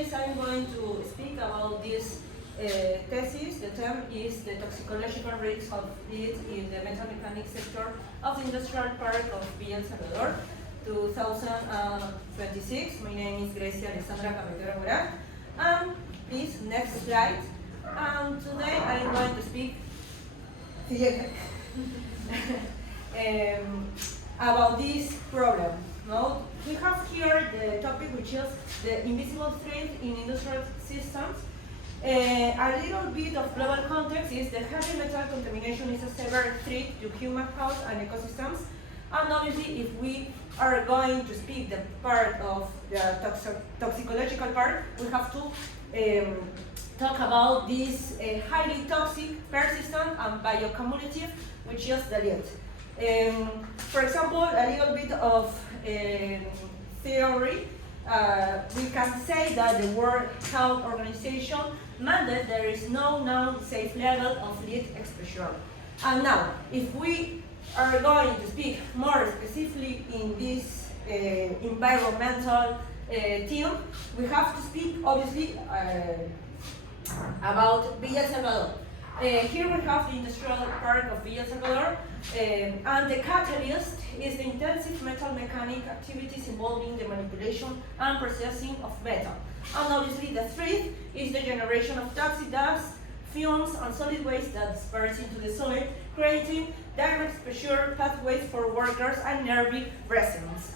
Nowadays I'm going to speak about this thesis. The term is the toxicological risks of lead in the metal mechanics sector of the industrial park of Villa El Salvador, 2026. My name is Grecia Carruitero. Please, next slide. Today I'm going to speak about this problem. No? We have here the topic which is the invisible threat in industrial systems. A little bit of global context is that heavy metal contamination is a severe threat to human health and ecosystems. And obviously, if we are going to speak the part of the toxicological part, we have to talk about this highly toxic, persistent, and bioaccumulative, which is the lead. For example, a little bit of theory. We can say that the World Health Organization mandated there is no known safe level of lead exposure. And now, if we are going to speak more specifically in this environmental theme, we have to speak obviously about Villa El Salvador. Here we have the industrial park of Villa El Salvador, and the catalyst is the intensive metal mechanic activities involving the manipulation and processing of metal. And obviously the threat is the generation of toxic dust, fumes, and solid waste that disperse into the soil, creating direct exposure pathways for workers and nearby residents.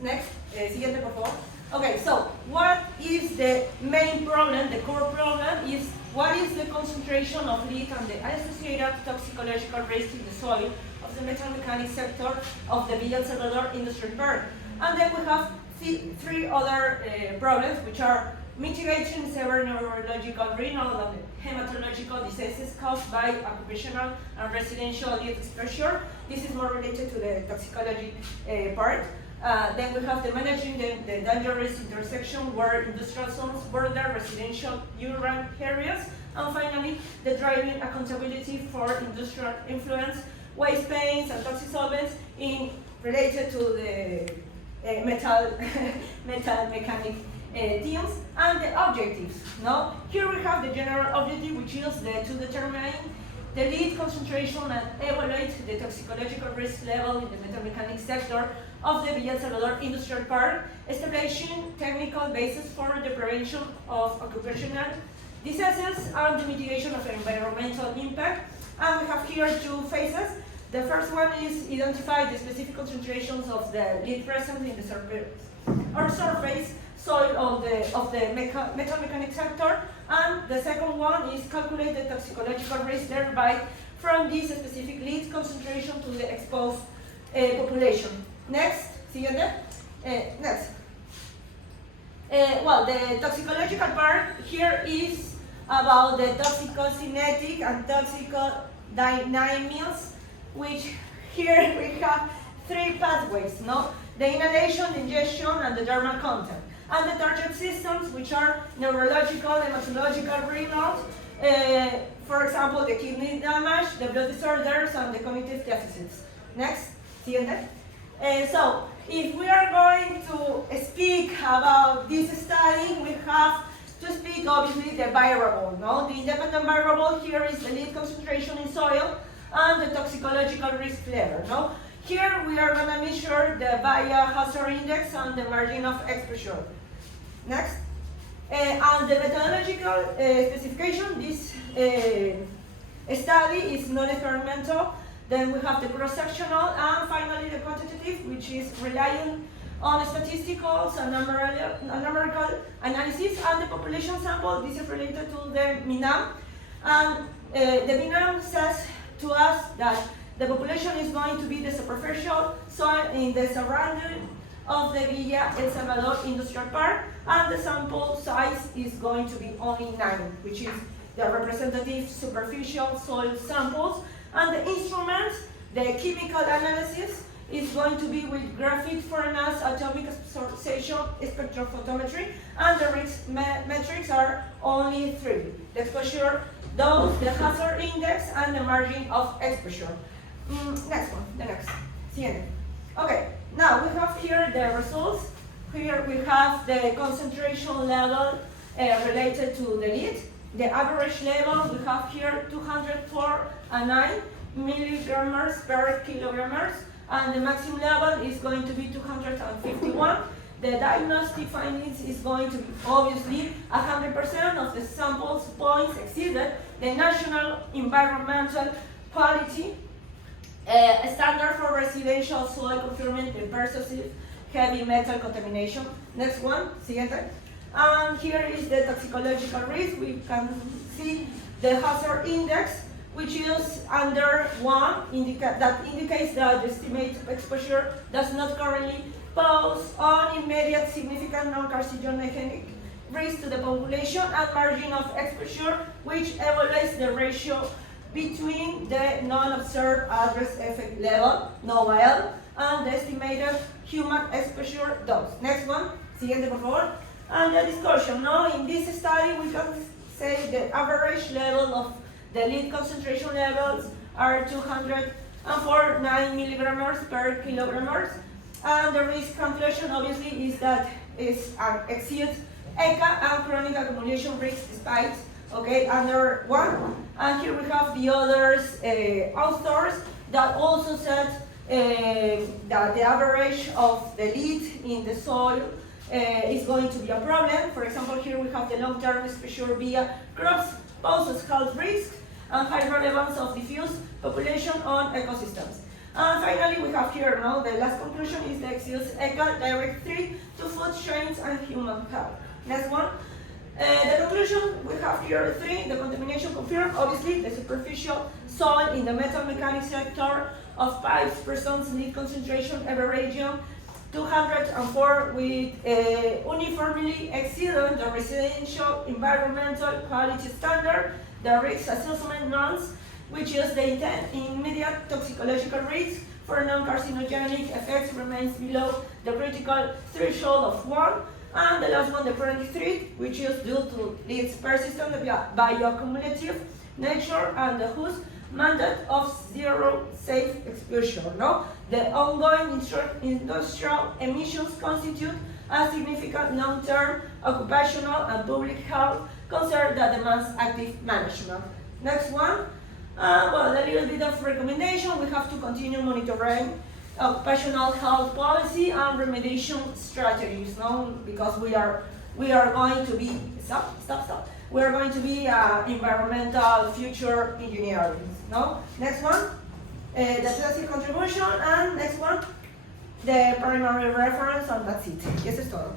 Next, siguiente por favor. Okay, so what is the main problem, the core problem is what is the concentration of lead and the associated toxicological risk in the soil of the metal mechanics sector of the Villa El Salvador industrial park. And then we have three other problems, which are mitigation severe neurological, renal, and hematological diseases caused by occupational and residential lead exposure. This is more related to the toxicology part. Then we have the managing the dangerous intersection where industrial zones border residential urban areas. And finally, the driving accountability for industrial influence, waste paints, and toxic solvents related to the metal mechanic themes and the objectives. No? Here we have the general objective, which is to determine the lead concentration and evaluate the toxicological risk level in the metal mechanics sector of the Villa El Salvador industrial park, establishing technical basis for the prevention of occupational diseases and the mitigation of environmental impact. And we have here two phases. The first one is identify the specific concentrations of the lead present in the surface soil of the metal mechanics sector, and the second one is calculate the toxicological risk thereby from this specific lead concentration to the exposed population. Next, siguiente. Next. Well, the toxicological part here is about the toxicocinetic and toxicodynamics, which here we have three pathways, no? The inhalation, ingestion, and the dermal content. And the target systems, which are neurological, hematological, renal, for example, the kidney damage, the blood disorders, and the cognitive deficits. Next, siguiente. So, if we are going to speak about this study, we have to speak obviously the variable. No? The independent variable here is the lead concentration in soil and the toxicological risk level. No? Here we are going to measure the biohazard index and the margin of exposure. Next. And the methodological specification, this study is non-experimental. Then we have the cross-sectional, and finally the quantitative, which is relying on statistical and numerical analysis, and the population sample. This is related to the MINAM. And the MINAM says to us that the population is going to be the superficial soil in the surrounding of the Villa El Salvador industrial park, and the sample size is going to be only 9, which is the representative superficial soil samples. And the instruments, the chemical analysis, is going to be with graphite furnace atomic absorption spectrophotometry, and the risk metrics are only 3: the exposure dose, the hazard index, and the margin of exposure. Next one, the next. Siguiente. Okay, now we have here the results Here we have the concentration level related to the lead. The average level we have here 204.9 milligrams per kilograms, and the maximum level is going to be 251. The diagnostic findings is going to be obviously 100% of the samples points exceeded the national environmental quality standard for residential soil confirming the pervasive heavy metal contamination. Next one, siguiente. And here is the toxicological risk. We can see the hazard index, which is under 1, that indicates that the estimated exposure does not currently pose an immediate significant non-carcinogenic risk to the population, and margin of exposure, which evaluates the ratio between the non-observed adverse effect level, NOAL, and the estimated human exposure dose. Next one, siguiente por favor. And the discussion. Now, in this study, we can say the average level of the lead concentration levels are 204.9 milligrams per kilograms. And the risk conclusion, obviously, is that it exceeds ECA and chronic accumulation risk despite, okay, under 1. And here we have the others authors that also said that the average of the lead in the soil is going to be a problem. For example, here we have the long-term exposure via crops poses health risks and high relevance of diffuse population on ecosystems. And finally, we have here now the last conclusion is the exceeds ECA direct threat to food chains and human health. Next one. The conclusion, we have here 3, the contamination confirmed, obviously, the superficial soil in the metal mechanics sector of 5% lead concentration averaging 204 with uniformly exceeding the residential environmental quality standard, the risk assessment norms, which is the immediate toxicological risk for non-carcinogenic effects remains below the critical threshold of 1. And the last one, the chronic threat, which is due to its persistent bioaccumulative nature and the whose mandate of zero safe exposure. No? The ongoing industrial emissions constitute a significant long-term occupational and public health concern that demands active management. Next one. Well, a little bit of recommendation. We have to continue monitoring occupational health policy and remediation strategies, no? Because we are going to be we are going to be environmental future engineering, no? Next one, the classic contribution, and next one, the primary reference, and that's it. Y eso es todo.